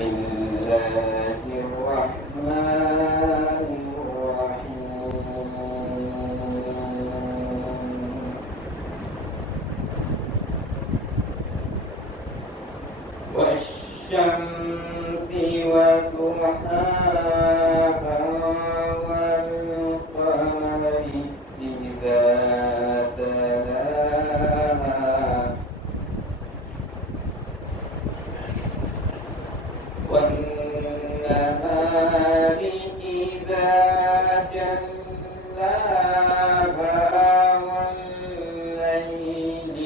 الله الرحمن الرحيم والشمس وضحاها والقمر إذا تلاها والنهار إذا جلاها والليل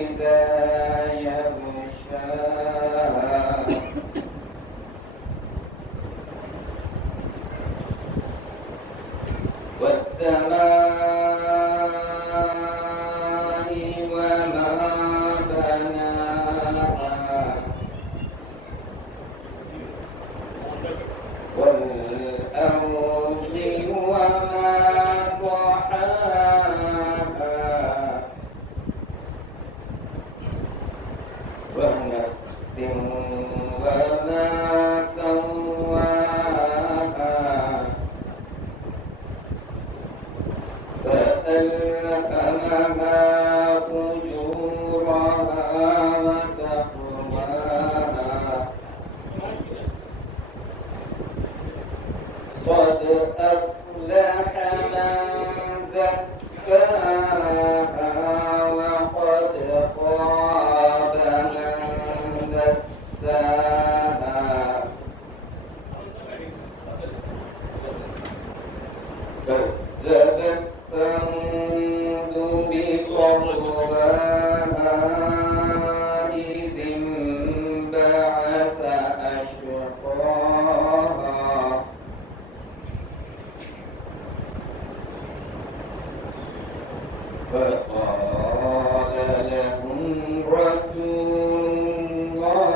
إذا يغشاها والسماء وما بناها والأرض وما طحاها ونفس وما سواها فألهمها فجورها وتقواها قد أفلح من زكاها وقد خاب من دساها كذبت ثمود بطغواها إذ انبعث أشقاها فقال لهم رسول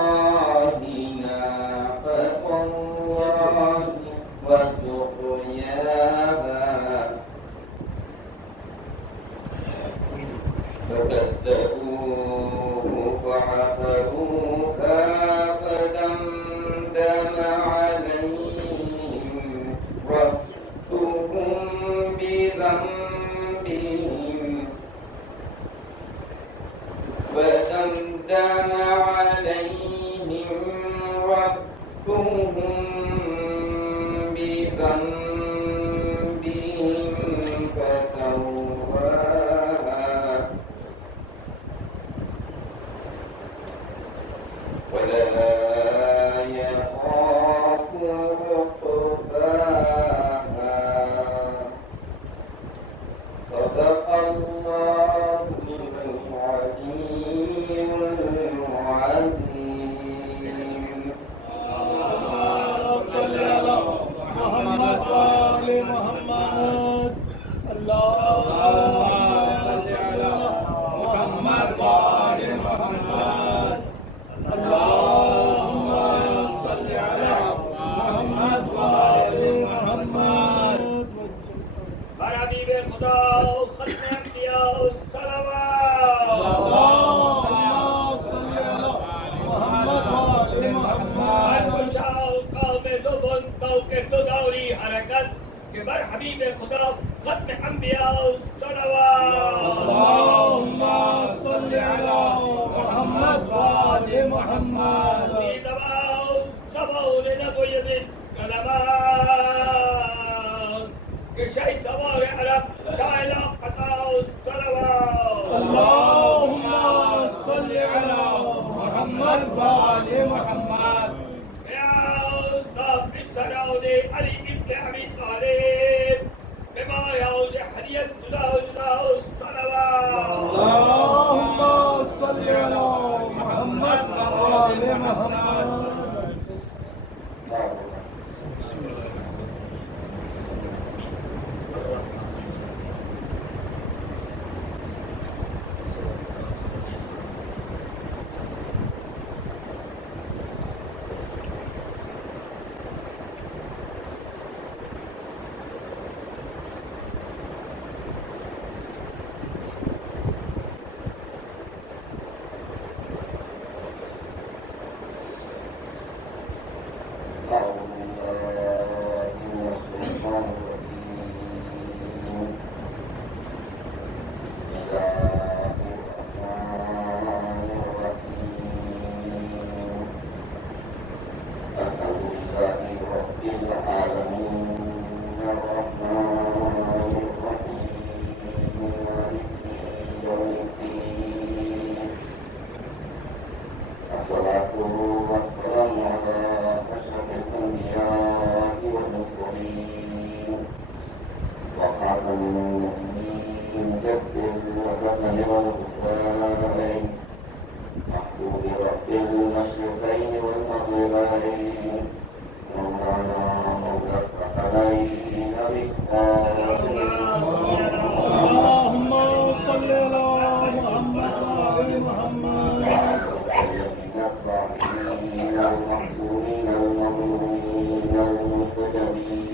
الله ناقة الله وسقياها فكذبوه فعقروها فدمدم عليهم ربهم بذنبهم فسواها ولا يخاف عقباها صدق الله العلي العظيم. اللهم صل على محمد وآل محمد. اللهم صل على محمد وآل محمد. اللهم صل على محمد وآل محمد. بر حبیب خدا ختم انبیاء الصلوات. اللهم صل على محمد وآل محمد. برگشا قوم دو بندوں کے دو دوری حرکت کہ بر حبیب خدا ختم انبیاء الصلوات. اللهم صل على محمد وآل محمد. زبان نبوت کلمات کہ شہید سوار عرب شاہلا قطع الصلوات. اللهم صل على محمد وآل محمد. بسترون علی ابن ابی طالب بما يعود حرية جدا الصلوات. اللهم صل على محمد وآل محمد. بسم الله. الثقلين اللهم صل على محمد وعلى محمد الضعيفين المحزونين المظلومين المنتجبين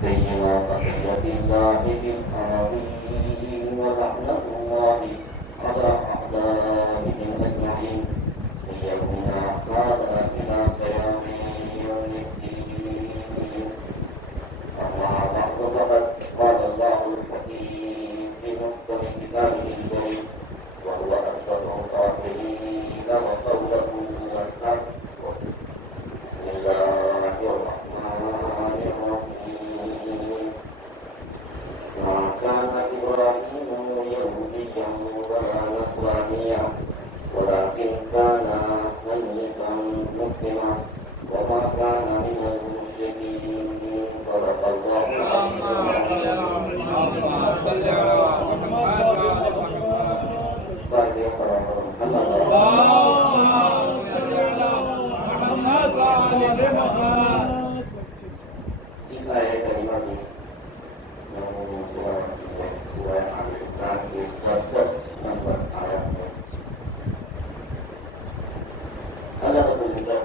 سيما بقية الله بالحرمين ولعنة الله على أعدائهم أجمعين ليومنا هذا إلى قيام يوم الدين. أما بعد فقد قال الله الحكيم في محكم كتابه الكريم وهو أصدق القائلين وقوله الحق. بسم الله الرحمن الرحيم. ما كان إبراهيم يهوديا ولا نصرانيا ولكن كان حنيفا مسلما وما كان من المشركين. صدق الله العظيم. اس آیت کریمہ میں سورہ آل عمران کی 67 نمبر آیت میں اللہ رب العزت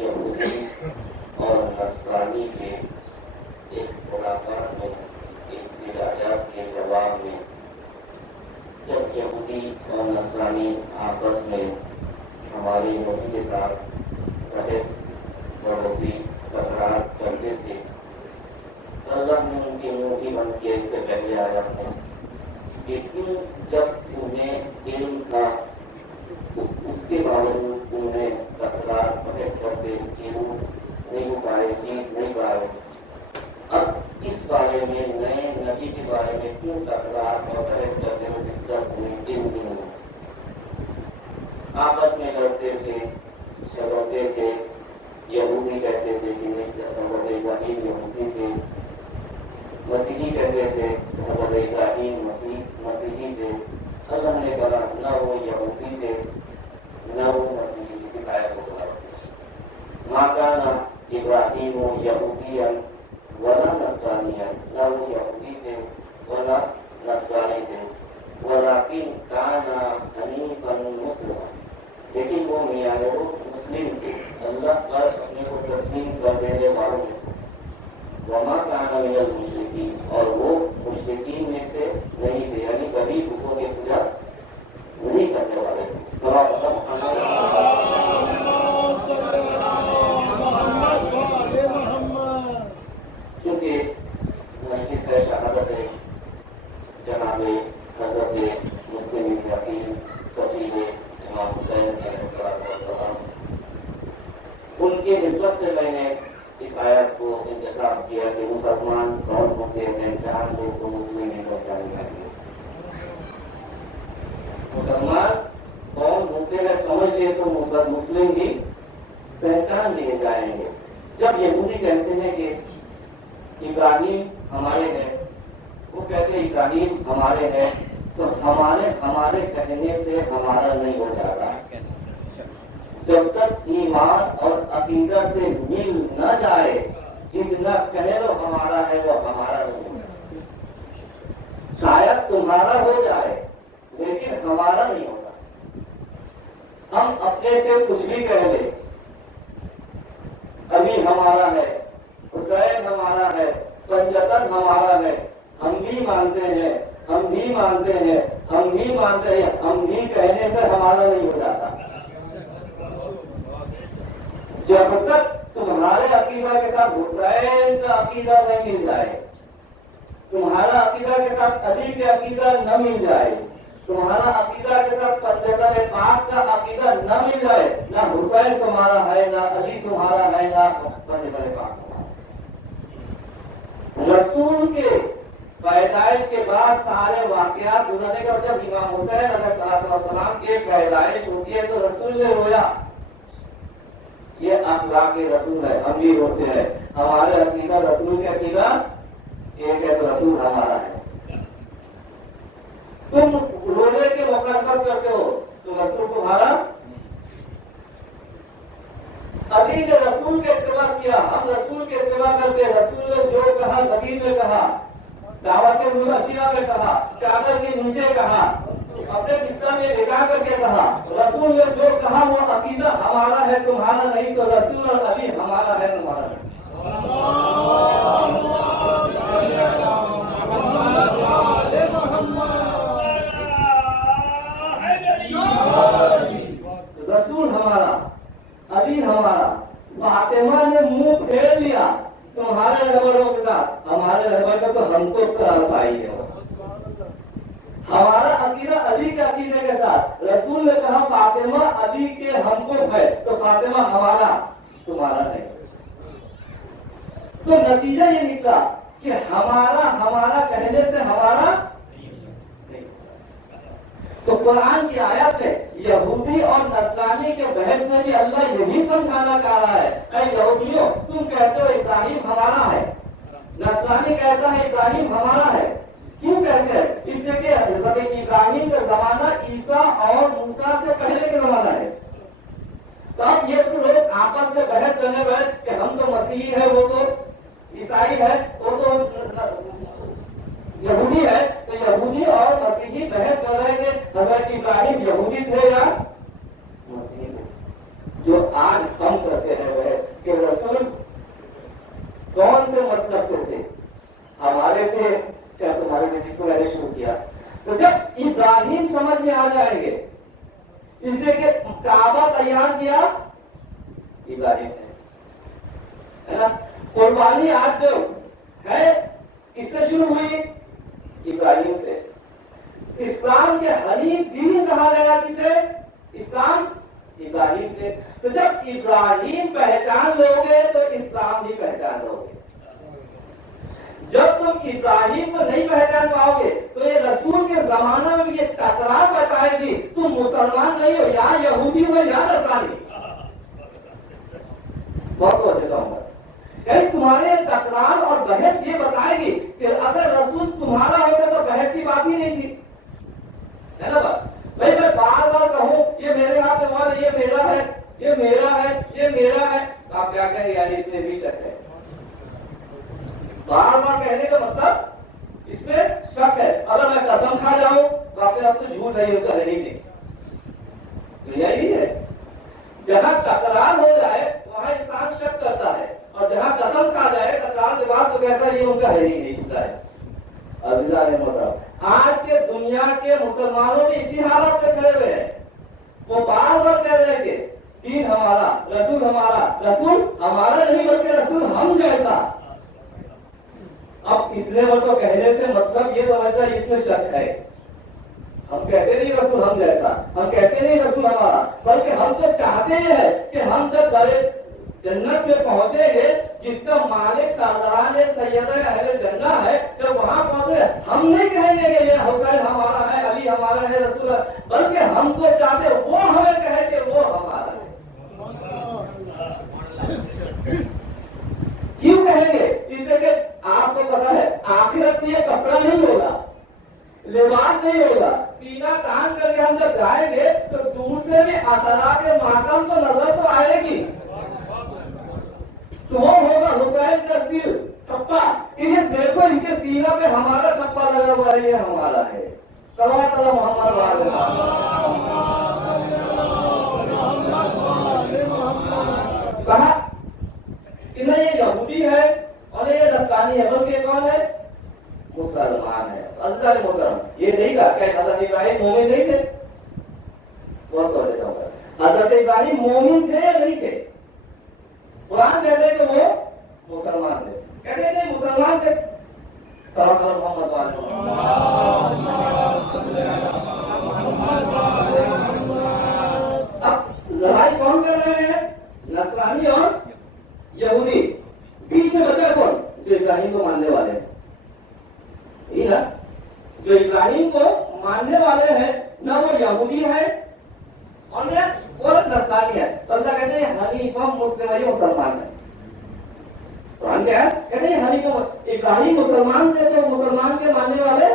یہودی اور نصرانی کے ایک ملاقات میں ابتدائیات کے جواب میں جب یہودی اور نصرانی آپس میں ہمارے نبی کے ساتھ بحث وبحثی تکرار کرتے تھے اللہ نے ان کے منہ کی بند کیا. اس سے پہلے آیا تھا کہ کیوں جب تمہیں علم تھا تو اس کے باوجود تم نے تکرار بحث کرتے کیوں نہیں پائے جیت نہیں پائے. اب اس بارے میں نئے نبی کے بارے میں کیوں تکرار اور بحث کرتے ہو جس کا تمہیں علم نہیں ہو. آپس میں لڑتے تھے جھگڑتے تھے. یہودی کہتے تھے کہ حضرت ابراہیم یہودی تھے, مسیحی کہتے تھے حضرت ابراہیم مسیحی تھے. اللہ نے کہا نہ وہ یہودی تھے نہ وہ مسیحی تھے. کس آیت کو بتا ما کان ابراہیم یہودیا ولا نصرانیا, نہ وہ یہودی تھے ولا نصرانی تھے ولکن کان حنیفا مسلما, لیکن وہ میاں وہ مسلم تھے, اللہ پر اپنے کو تسلیم کر دینے والوں میں تھے. وما کان من المشرکین, اور وہ مشرکین میں سے نہیں تھے, یعنی کبھی بتوں کی پوجا نہیں کرنے والے تھے. کیونکہ اس ہے شہادت ہے جناب حضرت مسلم ابراہیم صفی امام حسین علیہ السلام, ان کے نسبت سے میں نے اس آیت کو انتخاب کیا کہ مسلمان کون ہوتے ہیں, جان لوگ کو مسلم نہیں پہچان جائیں گے. مسلمان کون ہوتے ہیں سمجھ لیے تو مسلم ہی پہچان لیے جائیں گے. جب یہودی کہتے ہیں کہ ابراہیم ہمارے ہیں, وہ کہتے ہیں ابراہیم ہمارے ہیں, تو ہمارے کہنے سے ہمارا نہیں ہو جاتا. جب تک ایمان اور عقیدہ سے مل نہ جائے, جتنا کہہ لو ہمارا ہے وہ ہمارا نہیں ہوگا. شاید تمہارا ہو جائے لیکن ہمارا نہیں ہوگا. ہم اپنے سے کچھ بھی کہہ لیں, ابھی ہمارا ہے, حسین ہمارا ہے, پنجتن ہمارا ہے, ہم بھی مانتے ہیں, ہم بھی مانتے ہیں, ہم بھی مانتے ہیں, ہم بھی کہنے سے ہمارا نہیں ہو جاتا. جب تک تمہارے عقیدہ کے ساتھ حسین کا عقیدہ نہیں مل جائے, تمہارا عقیدہ کے ساتھ علی کے عقیدہ نہ مل جائے, تمہارا عقیدہ کے ساتھ پنجتن پاک کا عقیدہ نہ مل جائے, نہ حسین تمہارا ہے, نہ علی تمہارا ہے, نہ پنجتن پاک تمہارا. رسول کے پیدائش کے بعد سارے واقعات گزرنے کے بعد جب امام حسین علیہ السلام کی پیدائش ہوتی ہے تو رسول نے رویا. یہ اخلاق رسول ہے. ہم بھی روتے ہیں, ہمارے عقیدہ رسول کے عقیدہ ایک ہے تو رسول ہمارا ہے. تم رونے کے مخالفت کرتے ہو تو رسول تمہارا علی نے رسول کے اتباع کیا، ہم رسول کے اتباع کرتے ہیں۔ رسول نے جو کہا نبی نے کہا، دعوت اشیاء میں کہا، چادر کے نیچے کہا، اپنے بستر میں لٹا کر کے کہا۔ رسول نے جو کہا وہ عقیدہ ہمارا ہے، تمہارا نہیں۔ تو رسول اور علی ہمارا ہے، تمہارا نہیں۔ رسول ہمارا، علی ہمارا۔ فاطمہ نے منہ پھیر لیا تمہارے رہبروں کے ساتھ، ہمارے رہبر کا تو ہم کو پائی ہے۔ ہمارا عقیدہ علی کے عقیدے کے ساتھ۔ رسول نے کہا فاطمہ علی کے ہم کو ہے، تو فاطمہ ہمارا، تمہارا نہیں۔ تو نتیجہ یہ نکلا کہ ہمارا کہنے سے ہمارا نہیں۔ تو قرآن کی آیت میں یہودی اور نصرانی کے بحث میں بھی اللہ یہی سمجھانا چاہ رہا ہے، اے یہودیوں تم کہتے ہو ابراہیم ہمارا ہے، نصرانی کہتا ہے ابراہیم ہمارا ہے۔ کیوں کہتے ہیں؟ اس لیے کہ حضرت ابراہیم کا زمانہ عیسیٰ اور موسیٰ سے پہلے کا زمانہ ہے۔ تو اب یہ تو لوگ آپس میں بحث کرنے گئے کہ ہم تو مسیحی ہے، وہ تو عیسائی ہے، وہ تو یہودی ہے۔ تو یہودی اور مسیحی بحث کر رہے کہ حضرت ابراہیم یہودی تھے یا مسیحی تھے۔ جو آج ہم کرتے ہیں وہ کہ رسول کون سے مسلک سے تھے، ہمارے تھے کیا تمہارے تھے، جس کو میں نے شروع کیا۔ تو جب ابراہیم سمجھ میں آ جائیں گے، اس لیے کہ کعبہ تیار کیا ابراہیم نے، ہے نا۔ قربانی آج جو ہے کس سے شروع ہوئی؟ ابراہیم سے۔ اسلام کے حنیف دین کہا گیا کسے؟ اسلام ابراہیم سے۔ تو جب ابراہیم پہچان لو گے تو اسلام بھی پہچان لو گے۔ جب تم ابراہیم کو نہیں پہچان پاؤ گے تو یہ رسول کے زمانہ میں بھی یہ تکرار بتائے گی تم مسلمان نہیں ہو، یا یہودی ہو یا نصرانی۔ بہت اچھا ہوں گا کہ تمہارے تکرار اور بحث یہ بتائے گی کہ اگر رسول تمہارا ہوتا تو بحث کی بات ہی نہیں تھی، ہے نا بات۔ بھائی میں بار بار کہوں یہ میرے ہاتھ میں مال، یہ میرا ہے، یہ میرا ہے، یہ میرا ہے، آپ کیا کہیں یعنی اس میں بھی شک ہے۔ بار بار کہنے کا مطلب اس میں شک ہے۔ اگر میں قسم کھا جاؤں تو آپ اب تو جھوٹ ہے، یہ تو ہے ہی نہیں، تو یہی ہے۔ جہاں تکرار ہو جائے وہاں انسان شک کرتا ہے، اور جہاں قسم کھا جائے تکرار کے بعد تو کہتا ہے یہ ان کا ہے ہی نہیں، جھوٹا ہے۔ آج کے دنیا کے مسلمانوں بھی اسی حالت میں کھڑے ہوئے ہیں۔ وہ بار بار کہہ رہے کہ دین ہمارا، رسول ہمارا، رسول ہمارا نہیں بلکہ رسول ہم جیسا۔ اب اتنے مرتبہ کہنے سے مطلب یہ سمجھتا ہے اس میں شک ہے۔ ہم کہتے نہیں رسول ہم جیسا، ہم کہتے نہیں رسول ہمارا، بلکہ ہم تو چاہتے ہیں کہ ہم جب بڑے جنت میں پہنچیں گے جس کا مالک سردار سید اہل جنہ ہے، جب وہاں پہنچے ہم نہیں کہیں گے کہ یہ حسین ہمارا ہے، علی ہمارا ہے، رسول ہے، بلکہ ہم تو چاہتے وہ ہمیں کہے کہ وہ ہمارا ہے۔ کیوں کہیں گے؟ اس لیے کہ آپ کو پتا ہے آخرت میں یہ کپڑا نہیں ہوگا، لباس نہیں ہوگا، سینہ تان کر کے ہم جب جائیں گے تو دور سے بھی اثرات ماتم تو نظر تو آئے گی، تو وہ ہوگا حسین کا سر ٹھپا، یہ دیکھو ان کے سینہ پہ ہمارا ٹھپا لگا ہوا ہے، یہ ہمارا ہے۔ صلوات اللہ محمد وعلیہ کہا کہ نہ یہ یہودی ہے اور یہ نصرانی ہے، بلکہ کون ہے؟ مسلمان ہے۔ اللہ محترم یہ نہیں کہا کہ حضرت ابراہیم مومن نہیں تھے، بہت توجہ ہوگا، حضرت ابراہیم مومن تھے یا نہیں تھے؟ قرآن کہتے ہیں کہ وہ مسلمان تھے، کہتے ہیں مسلمان تھے۔ محمد اب لڑائی کون کر رہے ہیں؟ نصرانی اور یہودی۔ بیچ میں بچا کون؟ جو ابراہیم کو ماننے والے ہیں، نا، جو ابراہیم کو ماننے والے ہیں، نہ وہ یہودی ہے اور نہ وہ نصرانی ہے۔ اللہ کہتے ہیں حنیفم مسلم، یہ مسلمان ہے۔ قرآن کیا ہے؟ کہتے ہیں حنیفم، ابراہیم مسلمان تھے تو مسلمان کے ماننے والے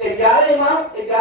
11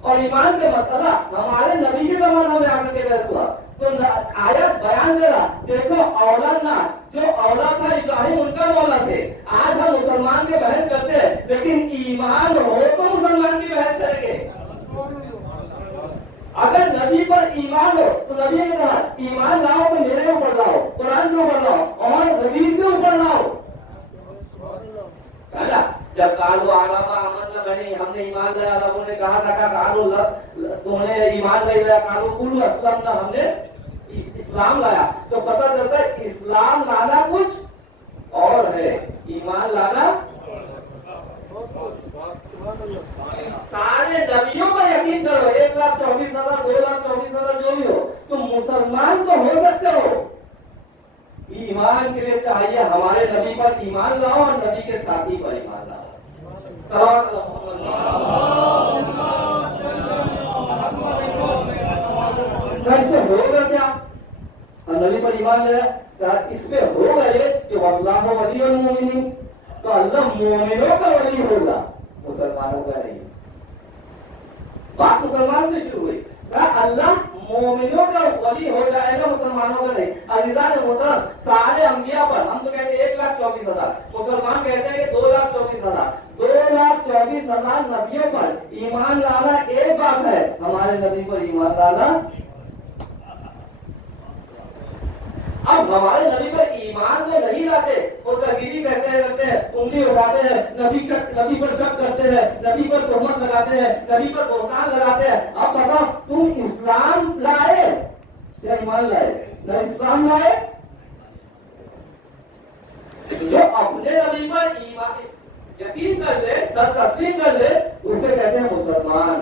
اور ایمان کے مسئلہ ہمارے نبی کے زمانے میں آ کے بحث ہوا تو آیت بیان کرا دیکھو اولاد نہ جو اولاد تھا ابراہیم ان کا مولا تھے. آج ہم مسلمان کے بحث کرتے ہیں لیکن ایمان ہو تو مسلمان کی بحث کریں گے. اگر نبی پر ایمان ہو تو نبی نے کہا ایمان لاؤ تو میرے اوپر لاؤ, قرآن کے اوپر لاؤ اور حدیث کے اوپر لاؤ. جب کالو آرام آمن نہ بنی ہم نے ایمان لایا, رب نے کہا تھا کالو تم نے ایمان نہیں لایا, کالو کلو اسلم نہ ہم نے اسلام لایا. تو پتہ چلتا ہے اسلام لانا کچھ اور ہے, ایمان لانا. سارے نبیوں پر یقین کرو, 1,24,000 2,24,000 جو بھی ہو, تم مسلمان تو ہو سکتے ہو. ایمان کے لیے چاہیے ہمارے نبی پر ایمان لاؤ اور نبی کے ساتھی پر ایمان لاؤ. کیسے ہوگا کیا؟ نبی پر ایمان لے اس پہ ہوگا یہ کہ اللہ ولی المومنین, تو اللہ مومنوں کا ولی ہوگا, مسلمانوں کا نہیں. بات مسلمان سے شروع ہوئی, اللہ مومنوں کا ولی ہو جائے گا, مسلمانوں کا نہیں. عزیزان محترم, سارے انبیاء پر ہم تو کہتے ہیں 1,24,000, مسلمان کہتے ہیں کہ 2,24,000, 2,24,000 نبیوں پر ایمان لانا ایک بات ہے, ہمارے نبی پر ایمان لانا. اب ہمارے نبی پر ایمان جو نہیں لاتے وہ تقریری کہتے ہیں, انگلی اٹھاتے ہیں, نبی پر شک کرتے ہیں, نبی پر تہمت لگاتے ہیں, نبی پر بہتان لگاتے ہیں. اب بتاؤ تم اسلام لائے یا ایمان لائے؟ نہ اسلام لائے. جو اپنے نبی پر ایمان یقین کر لے, سر تسلیم کر لے, اسے کہتے ہیں مسلمان.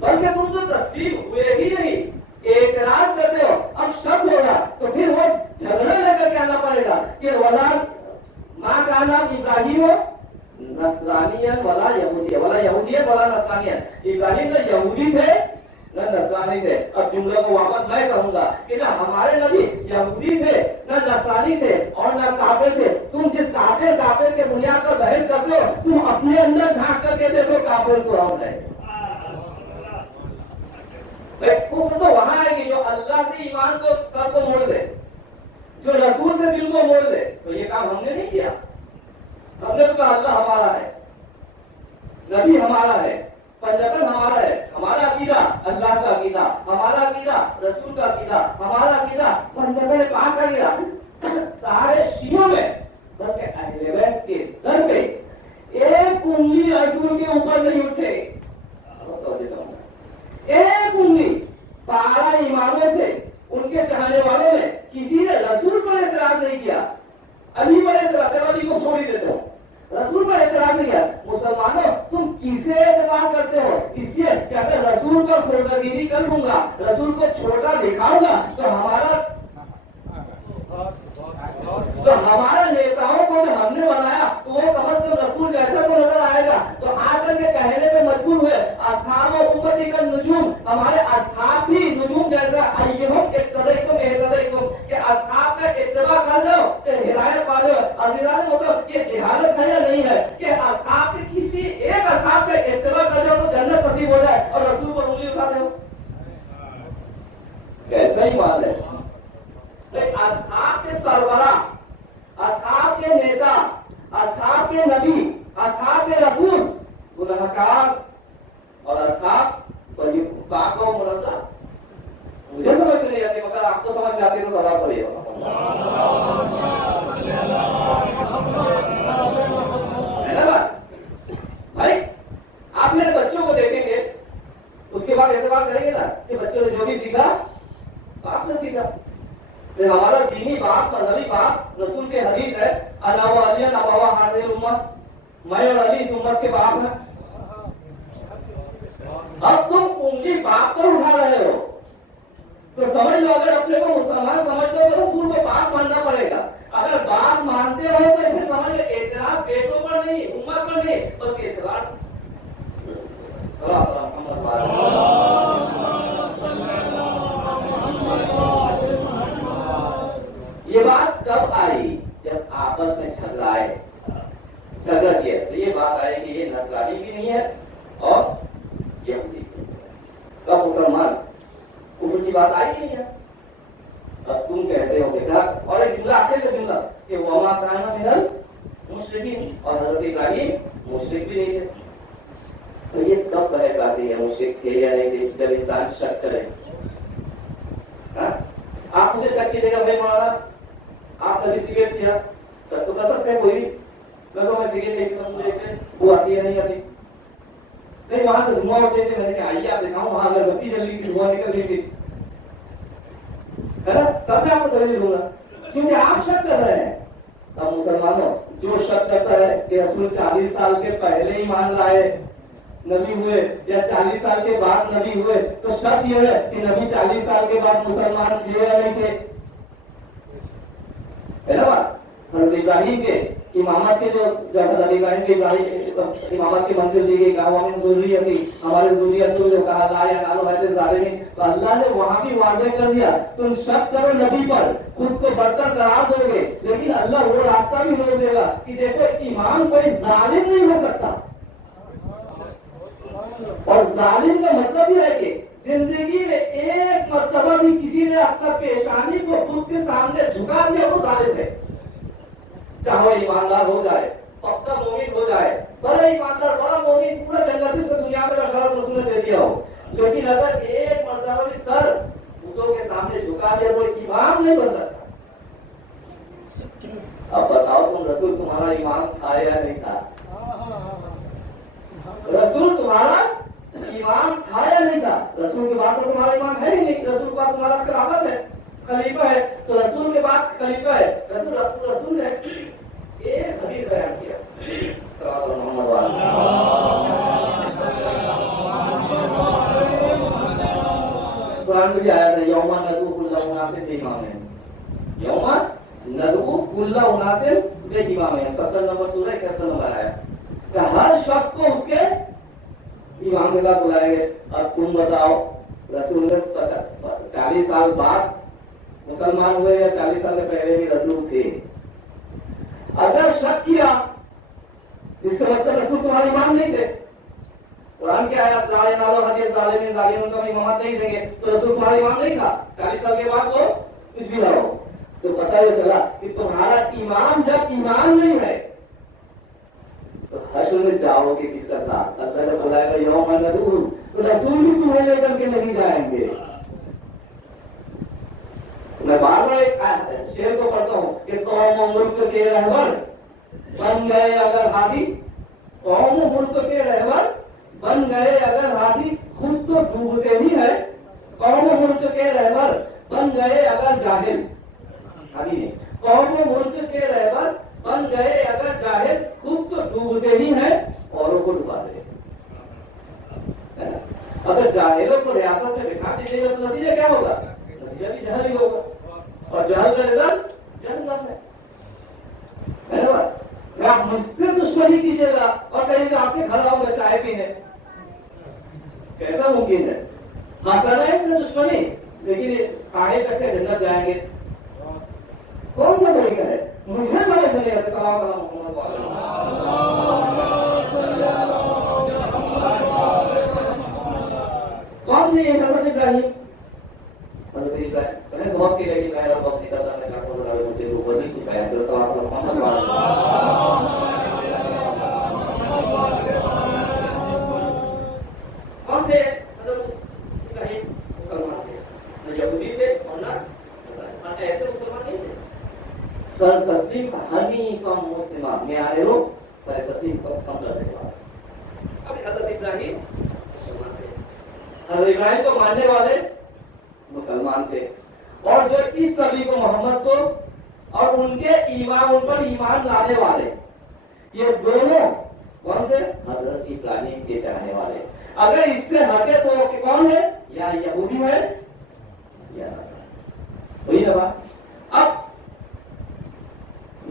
بلکہ تم جو تسلیم ہوئے ہی نہیں, اعتراض کرتے ہو, اب شک ہوگا تو پھر وہ جھگڑے لے کر کے آنا پڑے گا کہ ولا ماں کا نام ابراہیم ہو نصرانیت ولا یہودیت, ولا یہودیت ولا نصرانیت. ابراہیم نہ یہودی تھے نہ نصرانی تھے. اب جملے کو واپس میں کہوں گا کہ نہ ہمارے نبی یہودی تھے نہ نصرانی تھے اور نہ کافر تھے. تم جس کافر کے بنیاد پر بحث کرتے ہو, تم اپنے اندر جھانک کر کے دیکھو کافر کو ہم ہے. کفر تو وہاں ہے کہ جو اللہ سے ایمان کو سر کو موڑ دے, جو رسول سے دل کو موڑ دے. تو یہ کام ہم نے نہیں کیا. ہم نے تو کہا اللہ ہمارا ہے, نبی ہمارا ہے, پنجابن ہمارا ہے, ہمارا عقیدہ اللہ کا عقیدہ, ہمارا عقیدہ رسول کا عقیدہ, ہمارا عقیدہ پنجابن پاک کا عقیدہ. سارے شیعوں میں بلکہ اہل بیت کے در پہ ایک انگلی رسول کے اوپر نہیں اٹھے. ایک انگلی 12 اماموں سے ان کے چاہنے والوں میں کسی نے رسول پر اعتراض نہیں کیا. علی پر اعتراض, علی کو چھوڑ ہی دیتے ہو, رسول پر اعتراض نہیں کیا. مسلمانوں تم کسے اعتراض کرتے ہو؟ اس لیے کہ اگر رسول پر خردگیری کر دوں گا, رسول کو چھوٹا دکھاؤں گا تو ہمارا نیتاؤں کو جو ہم نے بنایا تو وہ کم از کم رسول جیسا تو نظر آئے گا. تو آ کر کے کہنے پہ مجبور ہوئے اصحاب و امتی کا نجوم, ہمارے اصحاب بھی نجوم جیسا کہ اصحاب کا اتباع کر جاؤ کہ ہدایت پا جاؤ. عزیزان مطلب یہ جہالت ہے یا نہیں ہے کہ اصحاب سے کسی ایک اصحاب کا اتباع کر جاؤ تو جنت نصیب ہو جائے اور رسول پر انگلی اٹھاتے ہو؟ کیسا ہی بات ہے. اصحاب کے سربراہ, اصحاب کے نیتا, اصحاب کے نبی, اصحاب کے رسول گنہگار اور اصحاب پاک و منزہ. مجھے سمجھ نہیں آتی, مگر آپ کو سمجھ آتی تو سزا پڑے گا. بھائی آپ میرے بچوں کو دیکھیں گے, اس کے بعد اعتبار کریں گے نا کہ بچوں نے جو بھی سیکھا آپ سے سیکھا. ہمارا دینی باپ, مذہبی باپ رسول کے حدیث ہے, علاوہ علی ابوا ہذہ الامت, میں اور علی اس امت کے باپ ہیں. اب تم انگلی باپ پر اٹھا رہے ہو تو سمجھ لو اگر اپنے کو مسلمان سمجھتے ہو تو رسول کو باپ ماننا پڑے گا. اگر باپ مانتے ہو تو پھر سمجھ لو اعتراف بیٹوں پر نہیں, امت پر نہیں, بلکہ اعتراف یہ بات کب آئی؟ جب آپس میں جھگڑا کیا تو یہ بات آئی کہ یہ نصرانی بھی نہیں ہے اور یہودی بھی. مسلمان کفر کی بات آئی نہیں ہے. اب تم کہتے ہو دیکھا اور ایک جملہ آخر کا جملہ کہ وما کان من المشرکین اور حضرت ابراہیم مشرک بھی نہیں تھے. تو یہ کب بحث آتی ہے مشرک تھے یا نہیں تھے جب انسان شک کرے. آپ مجھے شک کیجیے گا بھائی مولانا آپ کبھی سگریٹ کیا تب تو کر سکتے ہیں کوئی میں سگریٹ نہیں پیتا مجھے وہ آتی ہے نہیں آتی نہیں وہاں سے دھواں اٹھے تھے میں نے کہا آئیے آپ دکھاؤں وہاں اگر بتی جل رہی تھی دھواں نکل رہی تھی ہے نا تب میں آپ کو دلیل دوں گا کیونکہ آپ شک کر رہے ہیں. اب مسلمانوں جو شک کرتا ہے کہ رسول 40 سال کے پہلے ہی مان لائے نبی ہوئے یا 40 سال کے بعد نبی ہوئے تو شک یہ ہے کہ نبی 40 سال کے بعد مسلمان تھے یا نہیں تھے ہے نا بات. حضرت ابراہیم کے امامت کے جو حضرت ابراہیم کے امامت کی منزل دی گئی گاؤں میں ضروری ہے ہمارے ضروریت جو کہا لا یا نالو ہے ظالمین تو اللہ نے وہاں بھی واضح کر دیا تم شک کرو نبی پر خود کو برتر قرار دو گے لیکن اللہ وہ راستہ بھی روک دے گا کہ دیکھو امام کوئی ظالم نہیں ہو سکتا. اور ظالم کا مطلب یہ ہے کہ زندگی میں ایک مرتبہ بھی کسی نے اپنا پیشانی کو خود کے سامنے جھکا دیا وہ ظالم ہے. چاہے ایماندار ہو جائے پکا مومن ہو جائے بڑا ایماندار بڑا مومن پورا جنت اس کو دنیا میں بشارت رسول نے دے دیا ہو لیکن اگر ایک مرتبہ بھی سر بتوں کے سامنے جھکا دیا وہ امام نہیں بن سکتا. اب بتاؤ تم رسول تمہارا امام تھا یا نہیں تھا. رسول تمہارا امام تھا یا نہیں تھا. رسول کے بعد تو تمہارا امام ہے ہی نہیں. رسول کے بعد تمہارا خلافت ہے خلیفہ ہے تو رسول کے بعد خلیفہ ہے. رسول نے ایک حدیث بیان کیا قرآن میں بھی آیا تھا یوم ندعو کل اناس بامامہم یوم ندعو کل اناس بامامہم 70 نمبر سورہ 71 نمبر آیا کہ ہر شخص کو اس کے امام کے بعد بلائیں گے. اب تم بتاؤ رسول نے 40 سال بعد مسلمان ہوئے یا 40 سال کے پہلے بھی رسول تھے. اگر شک کیا اس کا مطلب رسول تمہارے امام نہیں تھے. قرآن کیا ہے ظالمین کا بھی امامت نہیں دیں گے تو رسول تمہارا امام نہیں تھا. 40 سال کے بعد وہ کچھ بھی نہ ہو تو پتہ یہ چلا کہ تمہارا امام جب ایمان نہیں ہے تو حشر میں جاؤ گے کس کا ساتھ. اللہ نے بلائے گا یوم ندعو تو رسول بھی تمہیں لے کر کے نہیں جائیں گے. میں بار بار ایک شعر کو پڑھتا ہوں کہ قوم و ملک کے رہبر بن گئے اگر ہادی قوم و ملک کے رہبر بن گئے اگر ہادی خود تو ڈوبتے ہی ہے. قوم و ملک کے رہبر بن گئے اگر جاہل ہادی نہیں قوم و ملک کے رہبر بن گئے اگر جاہل خود تو ڈوبتے ہی ہیں اوروں کو ڈباتے ہیں. اگر جاہلوں کو ریاست میں بٹھا دیجیے گا تو نتیجہ کیا ہوگا. نتیجہ بھی جہل ہی ہوگا اور جہل کا رزلٹ جہنم ہے نا بات. آپ مجھ سے دشمنی کیجیے گا اور کہیں گے آپ کے گھر آؤ میں چائے پینے کیسا ممکن ہے. حسنین سے دشمنی لیکن کھانے شکے جنت جائیں گے. کون سا طریقہ ہے مجھے سمجھ نہیں آتا. سلام علیکم کون سی حضرت ابراہیم بہت کی لڑکی پہنا بہت نکلتا ہے مجھے کو وزیر کو پہنا تو سلام علیکم کون تھے حضرت ابراہیم مسلمان تھے نہ یہودی تھے اور نہ ایسے مسلمان نہیں تھے. سر تسلیم حنیفا مسلمہ میں آئے لوگ سر تسلیم کا کم کرنے والے. اب حضرت ابراہیم مسلمان تھے. حضرت ابراہیم کو ماننے والے مسلمان تھے اور جو اس نبی کو محمد کو اور ان کے ایمان ان پر ایمان لانے والے یہ دونوں کون تھے حضرت ابراہیم کے چاہنے والے. اگر اس سے ہٹے تو کون ہے یا یہودی ہے یا وہی لگا. اب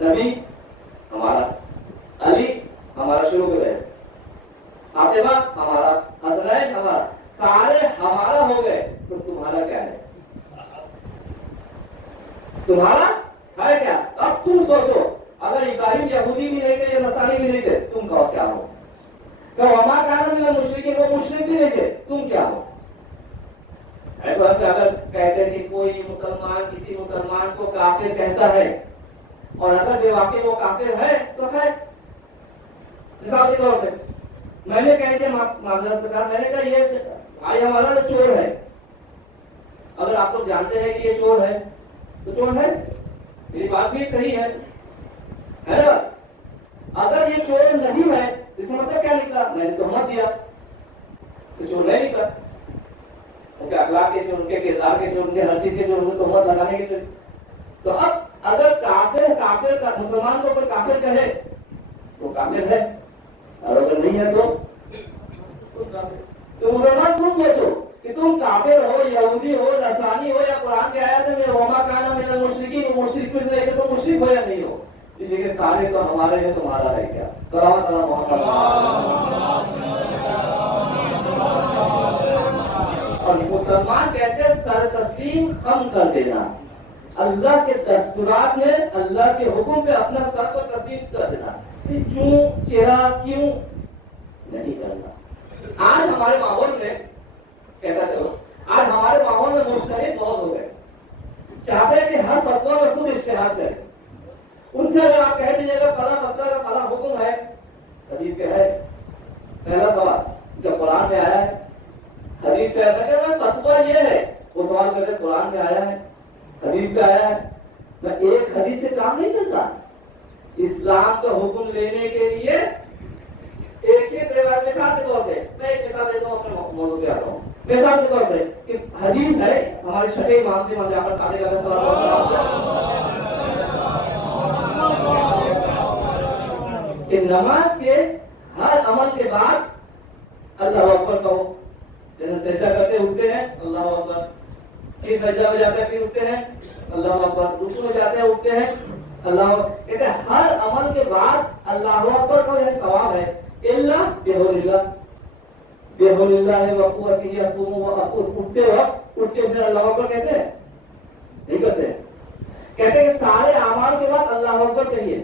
نبی ہمارا علی ہمارا شروع کر رہے فاطمہ ہمارا حسنین ہمارا سارے ہمارا ہو گئے تو تمہارا کیا ہے. تمہارا ہے کیا. اب تم سوچو اگر ابراہیم یہودی بھی نہیں تھے یا نصاری بھی نہیں تھے تم کہو کیا ہو. کہ وما کان من المشرکین وہ مشرک بھی نہیں تھے تم کیا ہو. اگر کہتے ہیں کہ کوئی مسلمان کسی مسلمان کو کافر کہتا ہے اور اگر بے واقع وہ کافر ہے تو ہے. مثال کے طور پہ میں نے کہتے معذرت کے ساتھ میں نے کہا یہ بھائی ہمارا چور ہے. اگر آپ لوگ جانتے ہیں کہ یہ چور ہے تو چور ہے, میری بات بھی صحیح ہے نا. اگر یہ چور نہیں ہے تو اس کا مطلب کیا نکلا؟ میں نے تہمت دیا تو چور نہیں نکلا. ان کے اخلاق کے چور, ان کے کردار کے چور, ان کے ہر چیز کے چور, ان کو تہمت لگانے کے چور. تو اب اگر کافر کا مسلمان کو اگر کافر کہے تو کافر ہے, اور اگر نہیں ہے تو مسلمان تم سوچو کہ تم کافر ہو, یہودی ہو, نصرانی ہو, یا قرآن کے آیت میں وما کان من المشرکین, مشرک میں سے تم مشرک ہو یا نہیں ہو. اس لیے کہ سارے تو ہمارے ہیں, تمہارا ہے کیا؟ صلوات علی محمد. اور مسلمان کہتے ہیں سر تسلیم خم کر دینا, اللہ کے دستورات میں اللہ کے حکم پہ اپنا سر کو تسلیم کر دینا, چوں چہرہ کیوں نہیں کرنا. آج ہمارے ماحول میں کہتا چلو, آج ہمارے ماحول میں مجتہد بہت ہو گئے, چاہتے ہیں کہ ہر فتویٰ میں خود اجتہاد کریں. ان سے اگر آپ کہہ دیجیے گا فلاں فتویٰ کا فلاں حکم ہے, حدیث پہ ہے, پہلا سوال جب قرآن میں آیا ہے, حدیث پہ ایسا کہ فتویٰ یہ ہے, وہ سوال کرتے قرآن میں آیا ہے, حدیث پہ آیا ہے. میں ایک حدیث سے کام نہیں چلتا. اسلام کا حکم لینے کے لیے ایک ہی مثال کے طور پہ میں ایک مثال دیتا ہوں, اپنے موضوع پہ آتا ہوں. مثال کے طور پہ کہ حدیث ہے ہمارے چھٹے امام سے, امام جعفر صادق علیہ السلام, کہ نماز کے ہر عمل کے بعد اللہ اکبر کہو. جیسے سجدہ کرتے اٹھتے ہیں اللہ اکبر, پھر سجدہ میں جاتے ہیں پھر اٹھتے ہیں اللہ اکبر, رکوع میں جاتے ہیں اٹھتے ہیں اللہ اکبر. کہتے ہیں ہر عمل کے بعد اللہ اکبر کہو, یعنی ثواب ہے. الا بحول اللہ, بحول اللہ وقوتہ یقوم وقوت, اٹھتے وقت اٹھ کے پھر اللہ اکبر کہتے ہیں نہیں کرتے. کہتے ہیں کہ سارے اعمال کے بعد اللہ اکبر کہیے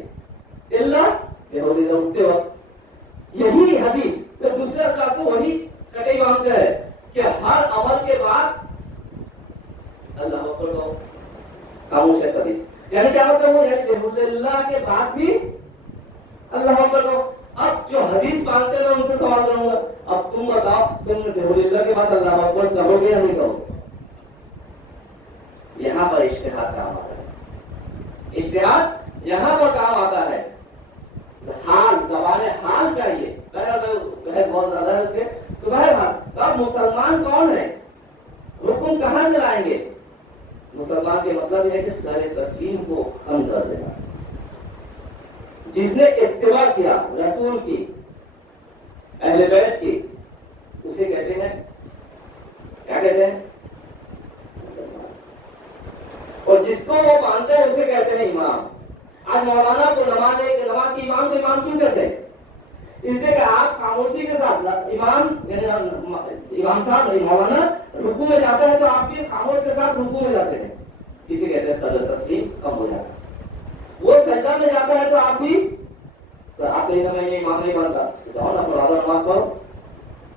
الا بحول اللہ, اٹھتے وقت. یہی حدیث پھر دوسرے کا تو وہی چھٹے امام سے ہے کہ ہر عمل کے بعد اللہ اکبر کہو, خاموش ہے کبھی. یعنی کیا مطلب وہ ہے بحول اللہ کے بعد بھی اللہ اکبر کہو. اب جو حدیث مانتے ہیں میں ان سے سوال کروں گا, اب تم بتاؤ تم بحول اللہ کے بعد اللہ اکبر کہو گے یا نہیں کہو؟ یہاں پر اجتہاد کام آتا ہے, اجتہاد یہاں پر کام آتا ہے. حال زبان حال چاہیے, بہت بہت زیادہ ہے اس کے. تو بہرحال اب مسلمان کون ہے, حکم کہاں سے لائیں گے؟ مسلمان کے مطلب یہ ہے کہ سر تسلیم کو خم کر دینا. جس نے اتباع کیا رسول کی, اہل بیت کی, اسے کہتے ہیں کیا کہتے ہیں مسلمان. اور جس کو وہ مانتے ہیں اسے کہتے ہیں امام. آج مولانا کو نماز کی امام کو امام کیوں کہتے ہیں؟ اس لیے کہ آپ خاموشی کے ساتھ امام صاحب مولانا رکوع میں جاتا ہے تو آپ بھی خاموش کے ساتھ رکوع میں جاتے ہیں, کسی کہتے ہیں صدر تسلیم کم ہو جاتا ہے. وہ سجدہ میں جاتا ہے تو آپ بھی, آپ کہیں گے میں یہ امام نہیں بنتا, جاؤ نا پڑھا دو, نماز پڑھو,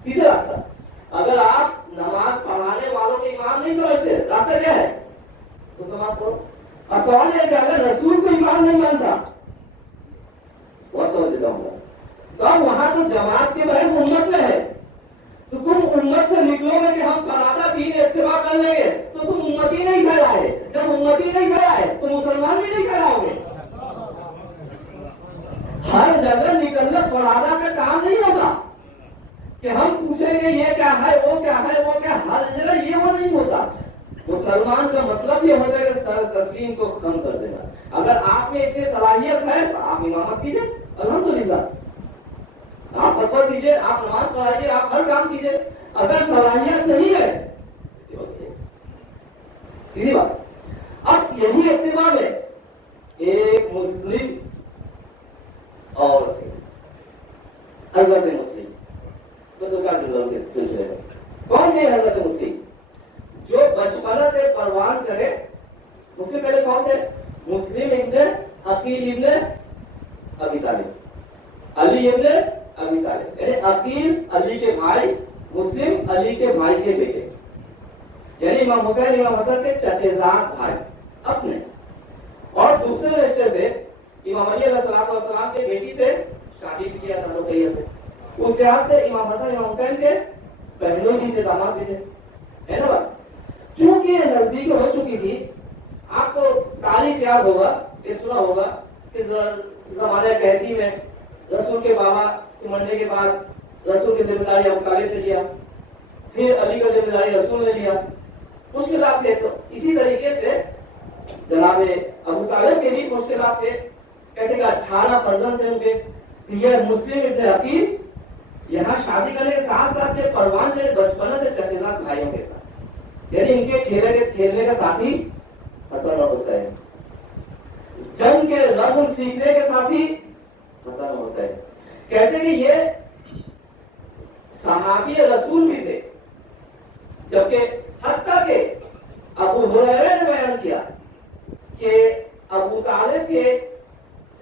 سیدھے راستہ. اگر آپ نماز پڑھانے والوں کے امام نہیں سمجھتے, راستہ کیا ہے؟ تو نماز پڑھو. اور سوال یہ کہ اگر رسول کو امام نہیں مانتا, بہت توجہ دیتا ہوں, تو اب وہاں تو جماعت کے بحث امت میں ہے, تو تم امت سے نکلو گے کہ ہم فرادہ دین اتباع کر لیں گے, تو تم امتی نہیں کہلائے. جب امتی نہیں کہلائے تو مسلمان بھی نہیں کہلاؤ گے. ہر جگہ نکلنا فرادہ کا کام نہیں ہوتا کہ ہم پوچھیں گے یہ کیا ہے, وہ کیا ہے, وہ کیا, ہر جگہ یہ وہ نہیں ہوتا. مسلمان کا مطلب یہ ہوتا ہے کہ سر تسلیم کو خم کر دینا. اگر آپ میں اتنی صلاحیت ہے تو آپ امامت کیجیے, الحمدللہ, آپ فتویٰ دیجیے, آپ نماز پڑھائیے, آپ ہر کام کیجیے. اگر صلاحیت نہیں ہے اسی بات. اب یہی اتباع میں ایک مسلم اور حضرت مسلم تو دوسرا سلسلے میں کون ہے حضرت مسلم جو بچپنا سے پروان چڑھے؟ مسلم پہلے کون تھے؟ مسلم ابن عقیل ابن ابی طالب, علی ابن ابی طالب, یعنی عقیل علی کے بھائی, مسلم علی کے بھائی کے بیٹے. یعنی امام حسین امام حسن کے چچیزاد بھائی اپنے. اور دوسرے رشتے سے امام علی علیہ السلام کے بیٹی سے شادی بھی کیا تھا رقیہ سے. اس لحاظ سے امام حسن امام حسین کے بہنوں کی داماد بھی تھے, ہے نا بات. چونکہ یہ نزدیک ہو چکی تھی, آپ کو تاریخ یاد ہوگا, یہ سنا ہوگا کہ زمانے کہتی میں رسول کے بابا کے مرنے کے بعد رسول کی ذمہ داری ابو طالب نے لیا, پھر علی کا ذمہ داری رسول نے لیا. مشکلات تھے, تو اسی طریقے سے جناب ابو طالب کے بھی مشکلات تھے. کہتے کہ 18 فرزند تھے ان کے. یہ مسلم ابن عقیل یہاں شادی کرنے کے ساتھ ساتھ سے پروان سے بچپن سے چچیزاد بھائیوں کے ساتھ, یعنی ان کے کھیلنے کا ساتھی حسن اور حسین, جنگ کے رسم سیکھنے کے ساتھی حسن اور حسین. کہتے کہ یہ صحابی رسول بھی تھے, جبکہ حتیٰ کہ ابو ہریرہ نے بیان کیا کہ ابو طالب کے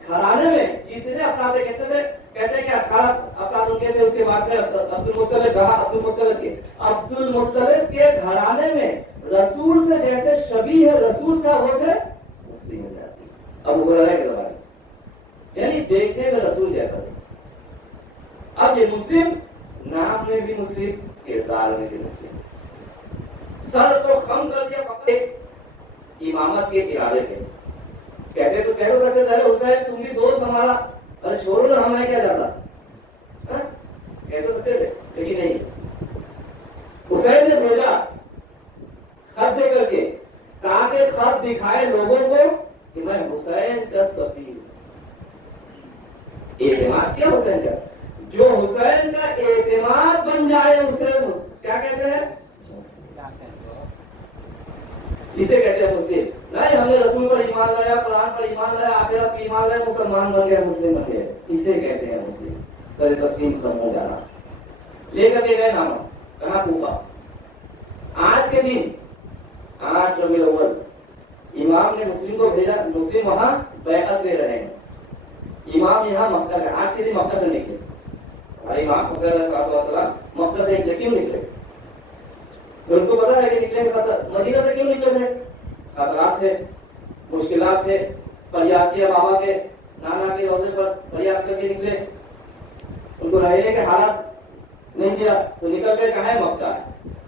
گھرانے میں جتنے افراد کہتے ہیں کہ 18 افراد ان کے تھے. اس کے بعد میں عبد المطلب کے گھرانے میں رسول سے جیسے شبیہ رسول تھا وہ تھے مسلم ابو ہریرہ کے زمانے, یعنی دیکھنے میں رسول جیسا تھا. اب یہ مسلم نام میں بھی مسلم, کردار میں بھی مسلم. سر کو خم کر دیا فقط امامت کے ارادے تھے. کہتے تو کہہ سکتے تھے حسین تم بھی دوست ہمارا, ارے چھوڑو نا ہمیں کیا جاتا, کہہ سکتے تھے, لیکن نہیں. حسین نے بھیجا خط دے کر کے, تاکہ خط دکھائے لوگوں کو کہ میں حسین کا سفیر. اعتماد کیا حسین کا, جو حسین کا اعتماد بن جائے اسے کیا کہتے ہیں, اسے کہتے ہیں مسلم. نہیں ہم نے رسول پر ایمان لایا, قرآن پر ایمان لایا, آخرت پر ایمان لایا, مسلمان بن گئے, مسلم بن گئے, اسے کہتے ہیں مسلم. سر تسلیم ختم ہو جانا. لے کر کے گئے نامہ کہاں, کوفہ. آج کے دن 8 ربیع الاول امام نے مسلم کو بھیجا, مسلم وہاں بیعت لے رہے ہیں. امام یہاں مکہ ہے, آج کے دن مکہ سے نکلے. ہمارے امام حسین علیہ السلام مکہ سے کیوں نکلے, تو ان کو پتا ہے کہ نکلے کے مدینہ سے کیوں نکلے تھے, خطرات تھے, مشکلات تھے. فریاد کیا بابا کے نانا کے روزے پر, فریاد کر کے نکلے. ان کو رہنے کے حالات نہیں کیا تو نکل کے کہا ہے مکہ.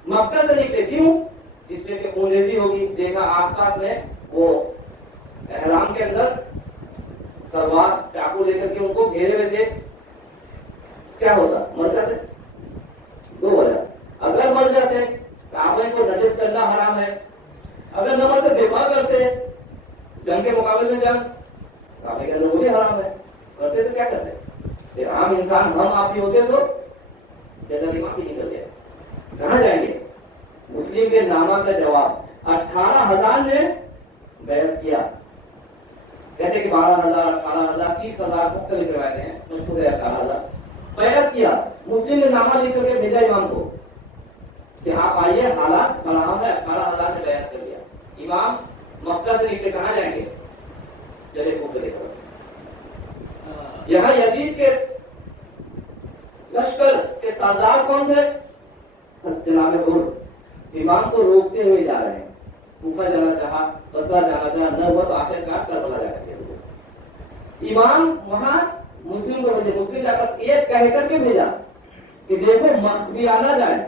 مکہ سے نکلے کیوں, اس لیے کہ خونریزی ہوگی. دیکھا آس پاس میں وہ احرام کے اندر تلوار چاقو لے کر کے ان کو گھیرے ہوئے تھے. کیا ہوتا, مر جاتے. 2 وجہ, اگر مر جاتے کعبے کو نجس کرنا حرام ہے, اگر نہ مرتے دفاع کرتے جنگ کے مقابلے میں جنگ, کعبے کے اندر وہ بھی حرام ہے, کرتے تو کیا کرتے. پھر عام انسان ہم آپ ہی ہوتے تو جنگل معافی نکل گئے. کہاں جائیں گے. مسلم کے نامہ کا جواب 18,000 نے بیعت کیا. کہتے کہ 12,000 18,000 30,000 مختلف روایتیں ہیں, مشہور ہے 18,000. بیعت کیا, مسلم نے نامہ لکھ کر کے بھیجا امام کو کہ آپ آئیے, حالات فراہم ہے. 18,000 نے بیعت کر لیا. امام مکہ سے نکلے, کہاں جائیں گے, چلے کوفہ دیکھو. یہاں یزید کے لشکر کے سردار کون تھے, جناب غر. امام کو روکتے ہوئے جا رہے ہیں. کوفہ جانا چاہا, بصرہ جانا چاہا, نہ ہوا تو آخر کار کربلا جا کر کے امام وہاں مسلم کو بھیجے. مسلم جا کر ایک کہہ کر کے بھیجا کہ دیکھو مخفی آنا جائے.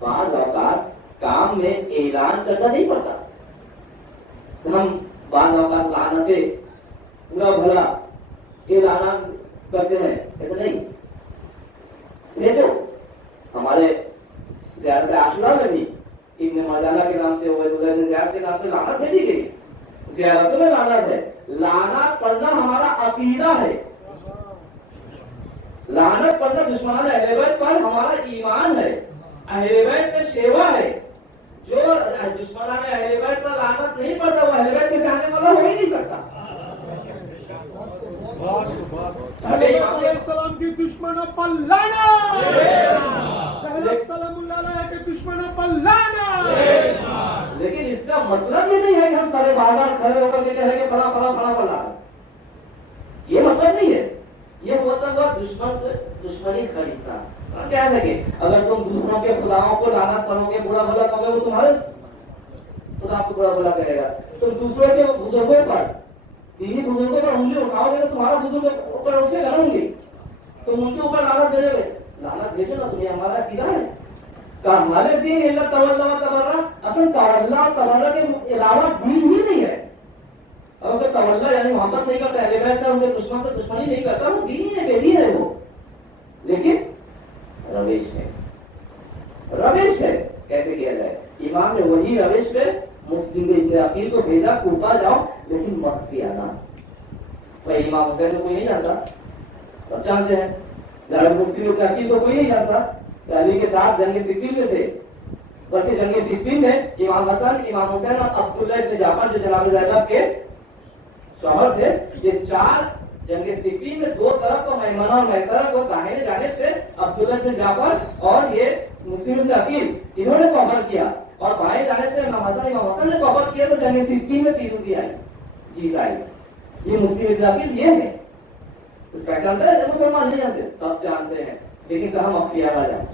بعض اوقات کام میں اعلان کرنا نہیں پڑتا. ہم بعض اوقات لعنتیں پورا بھلا اعلان کرتے ہیں, ایسا نہیں. دیکھو ہمارے زیارت عاشورہ میں بھی ابن مرجانہ کے نام سے, زیارت کے نام سے لعنت بھیجی گئی. زیارتوں میں لعنت ہے. لعنت پڑھنا ہمارا عقیدہ ہے. لعنت پڑھنا دشمنان اہل بیت پر ہمارا ایمان ہے. اہل بیت کا شیوا ہے. جو دشمنان اہل بیت پر لعنت نہیں پڑتا وہ اہل بیت کے چاہنے والا ہو ہی نہیں سکتا. السلام کی دشمنوں پر لعنت, سلام اللہ علیہ کے دشمنوں پر لعنت. لیکن اس کا مطلب یہ نہیں ہے کہ ہم سارے بازار کھڑے ہو کر کے کہیں کہ فلاں فلاں فلاں فلاں. یہ مطلب نہیں ہے. یہ مطلب دشمنی خریدنا, کہہ سکے اگر تم دوسروں کے خداؤں کو لعنت کرو گے برا بھلا کرو گے وہ تمہارے خدا کو برا بھلا کہے گا. تم دوسروں کے بزرگوں پر دینی بزرگوں پر انگلی اٹھاؤ گے تو تمہارا بزرگ اوپر اٹھے گا انگلی, تم ان کے اوپر لعنت بھیجو گے. لعنت بھیجو نا, تمہیں ہمارا عقیدہ ہے کہ ہمارے دین اللہ تولّا تبرّا, اصل تولا تبرّا کے علاوہ دین ہی نہیں ہے. اگر تولا یعنی محبت نہیں کرتا, اہل بیت کا ان کے دشمن سے دشمنی نہیں کرتا, وہ دین ہی ہے, بے دین ہے وہ. لیکن روش ہے, روش ہے. کیسے کیا جائے؟ امام نے وہی روش پہ مسلم ابن عقیل کو بھیجا, کوفہ جاؤ لیکن مت بھی آنا. بھائی امام حسین کو کوئی نہیں جانتا, سب جانتے ہیں. مسلم ابن عقیل کو کوئی نہیں جانتا. علی کے ساتھ جنگ صفین میں تھے, بلکہ جنگ صفین میں امام حسن, امام حسین اور عبداللہ ابن جعفر جو جناب زینب کے شوہر تھے, یہ چار جنگ صفین میں دو طرف کو میمنہ اور میسرہ کو داہنے جانب سے عبداللہ ابن جعفر اور یہ مسلم ابن عقیل انہوں نے کور کیا, اور بائیں جانب سے امام حسن نے کور کیا, تو جنگ صفین میں پیروزی آئی, جیت آئی. یہ مسلم ابن عقیل یہ ہے. کچھ پہچانتے ہیں مسلمان نہیں جانتے, سب جانتے ہیں, لیکن کہاں مخفیانہ جائے.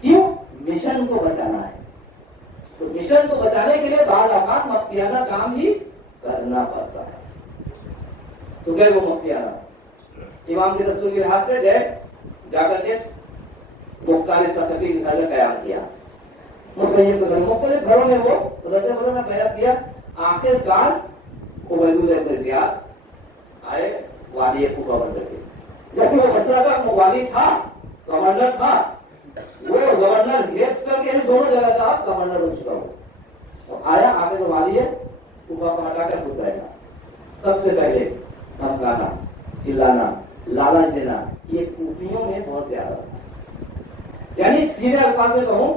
کیوں؟ مشن کو بچانا ہے. تو مشن کو بچانے کے لیے بعض اوقات مخفیانہ کام بھی کرنا پڑتا ہے. تو گئے وہ مخفیانہ امام کے دستور کے لحاظ سے گئے, جا کر کے مختلف ثقافتی کے گھر میں قیام کیا. مختلف گھروں میں وہ بدلنا قیام کیا. آخر کار عبید اللہ بن زیاد آئے وادی کوفہ بندر کے. جبکہ وہ بصرہ کا والی تھا, گورنر تھا, وہ گورنر گیپس کر کے دونوں جگہ کا گورنر ہو چکا ہو. تو آیا آگے تو والی ہے, کوفہ کو ہٹا کر گزرے گا. سب سے پہلے دھمکانا, چلانا, لالچ دینا, یہ کوفیوں میں بہت زیادہ ہے. یعنی سیدھے الفاظ میں کہوں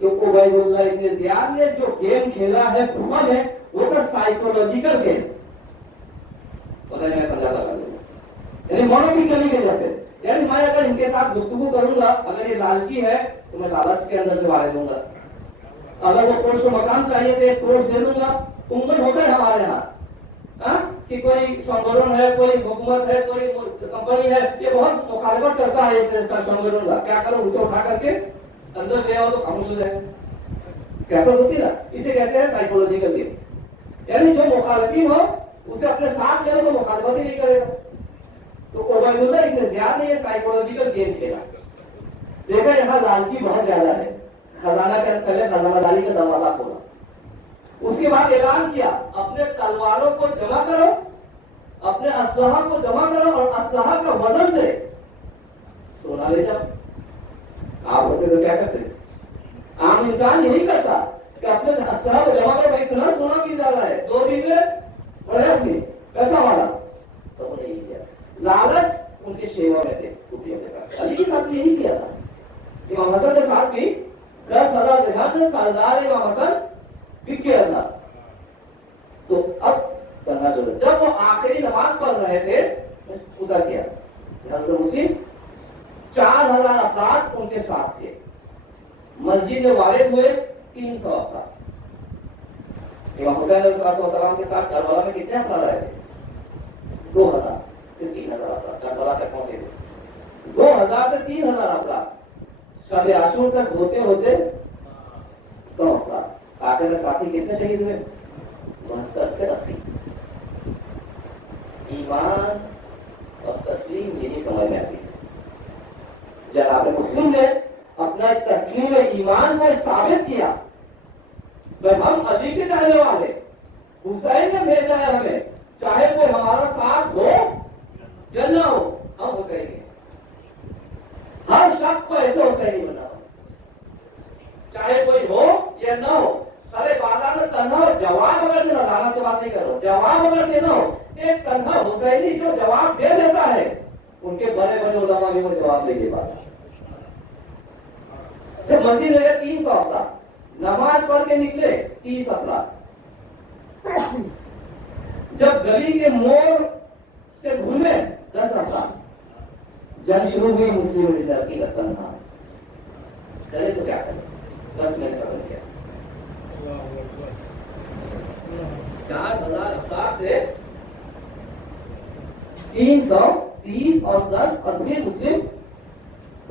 کہ عبید اللہ ابن زیاد نے جو گیم کھیلا ہے کوفہ میں, وہ تھا سائیکولوجیکل گیم. پتہ نہیں میں سمجھاتا کر دوں, یعنی مونوپیکلی کے جیسے. یعنی میں اگر ان کے ساتھ گفتگو کروں گا, اگر یہ لالچی ہے تو میں لالچ کے اندر سے مارے دوں گا. اگر وہ کوش کو مکان چاہیے تو ایک کوش دے دوں گا. عموماً ہوتا ہے ہمارے یہاں کہ کوئی سنگھن ہے, کوئی حکومت ہے, کوئی کمپنی ہے, یہ بہت مخالفت کرتا ہے سنگھن کا, کیا کرو اسے اٹھا کر کے اندر لے آؤ تو خاموش ہو جائے. کیسا ہوتی نا, اسے کہتے ہیں سائیکولوجیکل گیم. یعنی جو مخالفین ہو اسے اپنے ساتھ لے تو مخالفت ہی نہیں کرے گا. تو عبید اللہ ابن زیاد نے یہ سائیکولوجیکل گیم کھیلا. دیکھا یہاں لالچی بہت زیادہ ہے, خزانہ کے پہلے خزانہ داری کا دروازہ کھولا. اس کے بعد اعلان کیا اپنے تلواروں کو جمع کرو, اپنے اسلحہ کو جمع کرو, اور اسلحہ کا وزن سے سونا لے جاؤ. آپ ہوتے تو کیا کرتے؟ عام انسان یہی کرتا کہ اپنے اسلحہ کو جمع کرو, اتنا سونا بھی جا رہا ہے 2 دن میں بڑے اپنی پیسہ والا. تو وہ نہیں کیا. لالچ ان کے شیوا میں تھے. علی کے ساتھ یہی کیا تھا. امام حسن کے ساتھ بھی 10,000 جہاز سردار امام حسن 21,000. تو اب کرنا چاہیے. جب وہ آخری نماز پڑھ رہے تھے ادھر کیا حضرت مسلم 4,000 افراد ان کے ساتھ تھے. مسجد میں وارد ہوئے 300 افراد. امام حسین علیہ السلام کے ساتھ کربلا میں کتنے افراد آئے تھے؟ 2,000 سے 3,000 افراد. کربلا تک پہنچے تھے 2,000 سے 3,000 افراد. شب عاشور تک ہوتے ہوتے 100 افراد. آخر میں ساتھی کتنے شہید ہوئے؟ 72 سے 80. ایمان اور تسلیم یہ نہیں سمجھ میں آتی. جناب مسلم نے اپنا تسلیم ایمان کو ثابت کیا. ہم علی کے چاہنے والے, حسین نے بھیجا ہے ہمیں, چاہے کوئی ہمارا ساتھ ہو یا نہ ہو, ہم حسین ہیں. ہر شخص کو ایسے حسین ہی بنا, چاہے کوئی ہو یا نہ ہو. سارے بازار میں تنہا جواب اگر دینا, دانا کی بات نہیں کرو, جواب اگر دینا ہو, ایک تنہا حسینی جو جواب دے دیتا ہے, ان کے بڑے بڑے علماء بھی وہ جواب دے کے بعد. جب مسجد میں 300 افراد نماز پڑھ کے نکلے 30 افراد. جب گلی کے موڑ سے گھومے 10 افراد. جنگ شروع ہوئی مسلم کی تنہا. کرے تو کیا کرے, 10 منٹ ختم کیا. 4,000 افراد سے 330 اور 10 اور پھر مسلم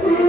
3